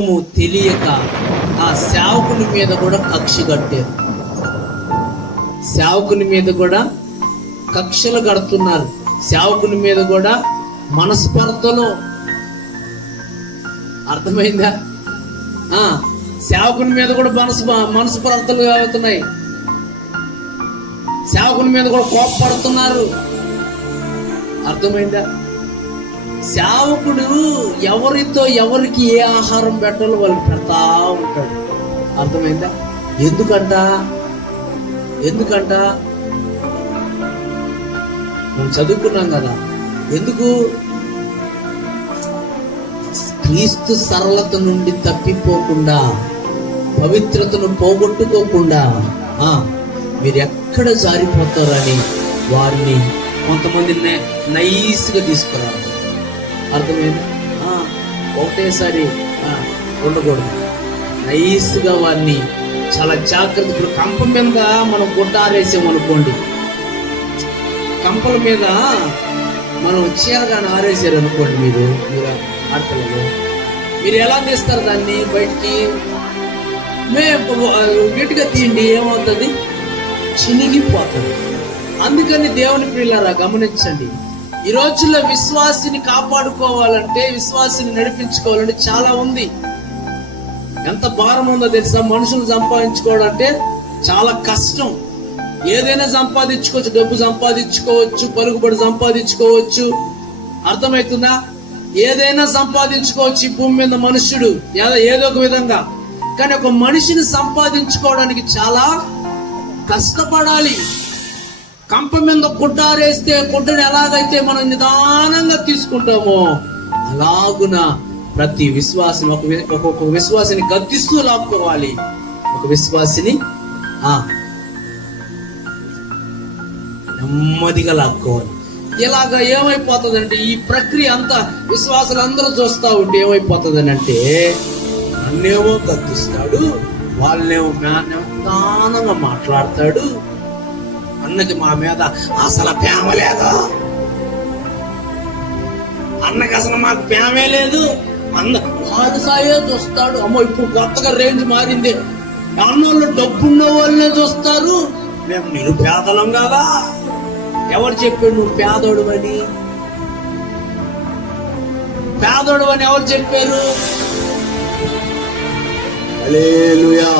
తెలియక ఆ సేవకుని మీద కూడా కక్ష కట్టారు. సేవకుని మీద కూడా కక్షలు కడుతున్నారు. సేవకుని మీద కూడా మనస్పర్ధలు. అర్థమైందా? సేవకుని మీద కూడా మనస్పర్ధలు అవుతున్నాయి. సేవకుని మీద కూడా కోపపడుతున్నారు. అర్థమైందా? సేవకుడు ఎవరికి ఏ ఆహారం పెట్టాలో వాళ్ళకి పెడతా ఉంటాడు. అర్థమైందా? ఎందుకంట మనం చదువుకున్నాం కదా. ఎందుకు? క్రీస్తు సరళత నుండి తప్పిపోకుండా, పవిత్రతను పోగొట్టుకోకుండా మీరు ఎక్కడ జారిపోతారని వారిని కొంతమందిని నైస్గా తీసుకురావాలి. అర్థమైంది? ఒకటేసారి ఉండకూడదు. నైస్గా వారిని చాలా జాగ్రత్త. ఇప్పుడు కంప మీద మనం గుడ్డ ఆరేసామనుకోండి, కంపల మీద మనం చీరగానే ఆరేసారు అనుకోండి, మీరు ఆడపిల్లలు, మీరు ఎలా తీస్తారు దాన్ని బయటికి? గట్టిగా తీయండి, ఏమవుతుంది? చినిగిపోతుంది. అందుకని దేవుని ప్రియులారా గమనించండి, ఈ రోజుల్లో విశ్వాసిని కాపాడుకోవాలంటే, విశ్వాసిని నడిపించుకోవాలంటే చాలా ఉంది. ఎంత భారం ఉందో తెలుసా? మనుషులు సంపాదించుకోవాలంటే చాలా కష్టం. ఏదైనా సంపాదించుకోవచ్చు, డబ్బు సంపాదించుకోవచ్చు, పలుకుబడి సంపాదించుకోవచ్చు. అర్థమవుతుందా? ఏదైనా సంపాదించుకోవచ్చు ఈ భూమి మీద మనుష్యుడు ఏదో ఒక విధంగా. కానీ ఒక మనిషిని సంపాదించుకోవడానికి చాలా కష్టపడాలి. కంప మీద గుడ్డారేస్తే గుడ్డను ఎలాగైతే మనం నిదానంగా తీసుకుంటామో అలాగున ప్రతి విశ్వాసిని ఒక్కొక్క విశ్వాసిని గద్దిస్తూ లాక్కోవాలి. ఒక విశ్వాసిని నెమ్మదిగా లాక్కోవాలి. ఇలాగా ఏమైపోతుందంటే, ఈ ప్రక్రియ అంతా విశ్వాసులు అందరూ చూస్తూ ఉంటే ఏమైపోతుందని అంటే, నన్నేమో గద్దిస్తాడు, వాళ్ళేమో నిదానంగా మాట్లాడతాడు. అన్నకి మా మీద అసలు ప్రేమ లేదు, అన్నకి అసలు మాకు ప్రేమే లేదు. వాడు సాయే చూస్తాడు. అమ్మో ఇప్పుడు కొత్తగా రేంజ్ మారింది. అన్నోళ్ళు డబ్బున్న వాళ్ళనే చూస్తారు. మేము నిరుపేదలం కదా. ఎవరు చెప్పాడు నువ్వు పేదోడు అని? పేదోడు అని ఎవరు చెప్పారు? హల్లెలూయా.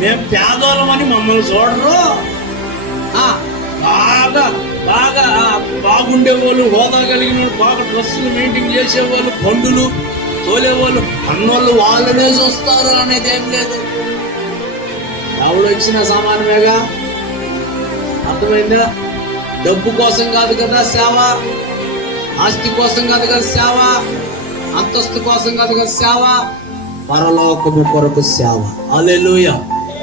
మేము పేదోళం అని మమ్మల్ని చూడరు. బాగా బాగుండేవాళ్ళు, హోదా కలిగిన వాళ్ళు, బాగా డ్రెస్సులు మెయింటైన్ చేసేవాళ్ళు, బండులు తోలేవాళ్ళు, అన్నోళ్ళు వాళ్ళనే చూస్తారు అనేది ఏం లేదు. ఎవడు వచ్చినా సమానమేగా. అర్థమైందా? డబ్బు కోసం కాదు కదా సేవ, ఆస్తి కోసం కాదు కదా సేవ, అంతస్తు కోసం కాదు కదా సేవ, పరలోకము కొరకు సేవ. హల్లెలూయా.